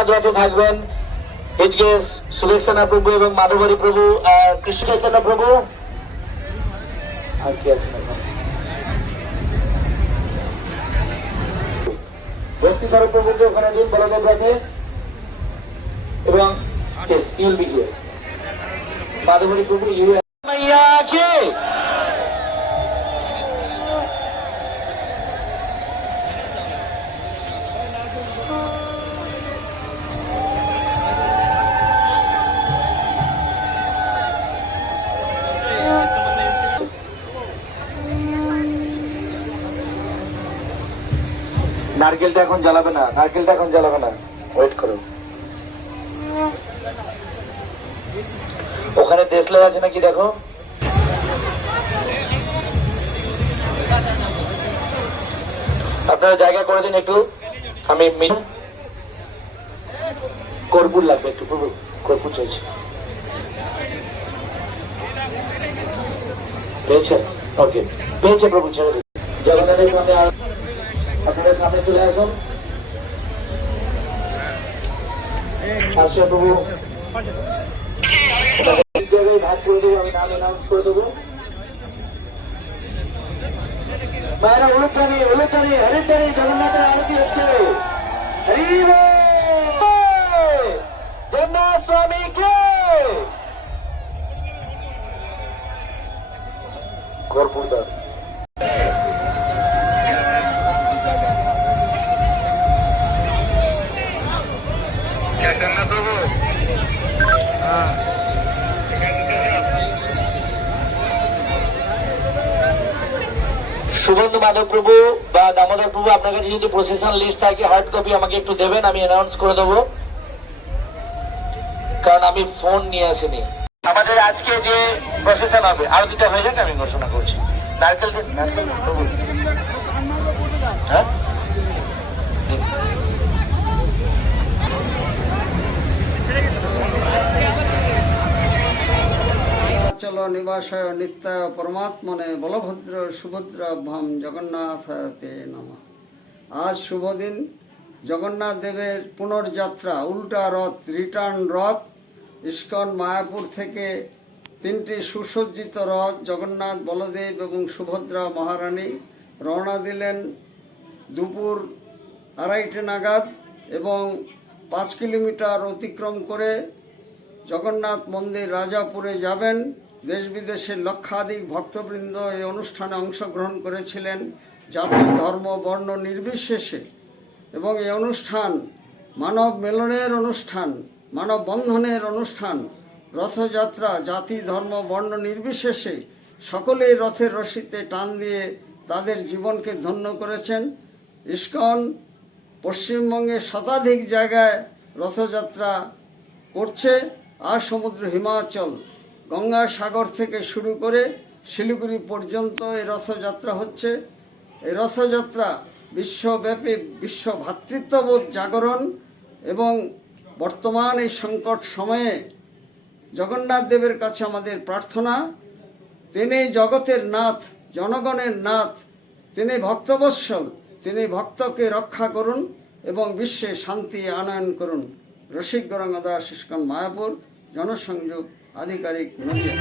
জগন্নাথ রথে থাকবেন এইচকেএস সুলেখানা প্রভু এবং মাধবরী প্রভু আর কৃষ্ণ চৈতন্য প্রভু। আর কি আছে ভক্তি স্বরূপ প্রভুকে ওখানে দিন বলদেব রথে এবং মাধবরী প্রভু মাইয়া কে নারকেলটা এখন জ্বালাবে না, নারকেলটা এখন জ্বালাবে না, ওয়েট করো। ওখানে দেশলাই আছে নাকি দেখো। আপনারা জায়গা করে দিন একটু। আমি কর্পূর লাগবে একটু, কর্পূর চাইছি। পেয়েছে? ওকে, পেয়েছে প্রভু, ছেড়ে দিন। জগন্নাথের সামনে আপনাদের সামনে চলে আসুন। আসছে প্রভু, জায়গায় ভাগ করে দেবো, আমি নাম অ্যানাউন্স করে দেবো। মায়েরা উলুধ্বনি উলুধ্বনি হরিধ্বনি জগন্নাথের আরতি হচ্ছে। হরি জগন্নাথ স্বামী কে। কর্পূরদার সুবন্ধু মাধব প্রভু বা দামোদর প্রভু, আপনার কাছে যদি প্রসেশন লিস্ট থাকে হার্ড কপি আমাকে একটু দেবেন, আমি অ্যানাউন্স করে দেবো, কারণ আমি ফোন নিয়ে আসিনি। আমাদের আজকে যে প্রসেশন হবে আরতিটা হয়ে যাক, আমি ঘোষণা করছি। নারকেল দিন, নারকেল প্রভু। হ্যাঁ, চল নিবাসায় নিত্যায় পরমাত্মনে বলভদ্র সুভদ্রাভ্যাম জগন্নাথতে নমঃ। আজ শুভ দিন, জগন্নাথ দেবের পুনর্যাত্রা, উল্টা রথ, রিটার্ন রথ। ইস্কন মায়াপুর থেকে 3টি সুসজ্জিত রথ জগন্নাথ, বলদেব এবং সুভদ্রা মহারানী রওনা দিলেন দুপুর 2:30 নাগাদ এবং 5 কিলোমিটার অতিক্রম করে জগন্নাথ মন্দির রাজাপুরে যাবেন। দেশ বিদেশের লক্ষাধিক ভক্তবৃন্দ এই অনুষ্ঠানে অংশগ্রহণ করেছিলেন, জাতি ধর্ম বর্ণ নির্বিশেষে। এবং এই অনুষ্ঠান মানব মিলনের অনুষ্ঠান, মানব বন্ধনের অনুষ্ঠান। রথযাত্রা জাতি ধর্ম বর্ণ নির্বিশেষে সকলেই রথের রশিতে টান দিয়ে তাদের জীবনকে ধন্য করেছেন। ইস্কন পশ্চিমবঙ্গের শতাধিক জায়গায় রথযাত্রা করছে। আর সমুদ্র হিমাচল, গঙ্গাসাগর থেকে শুরু করে শিলিগুড়ি পর্যন্ত এই রথযাত্রা হচ্ছে। এই রথযাত্রা বিশ্বব্যাপী বিশ্ব ভ্রাতৃত্ববোধ জাগরণ এবং বর্তমান এই সংকট সময়ে জগন্নাথ দেবের কাছে আমাদের প্রার্থনা, তিনি জগতের নাথ, জনগণের নাথ, তিনি ভক্তবৎসল, তিনি ভক্তকে রক্ষা করুন এবং বিশ্বে শান্তি আনয়ন করুন। রসিক গৌরাঙ্গ দাস, ইস্কন মায়াপুর, জনসংযোগ আধিকারিক, নদিয়া।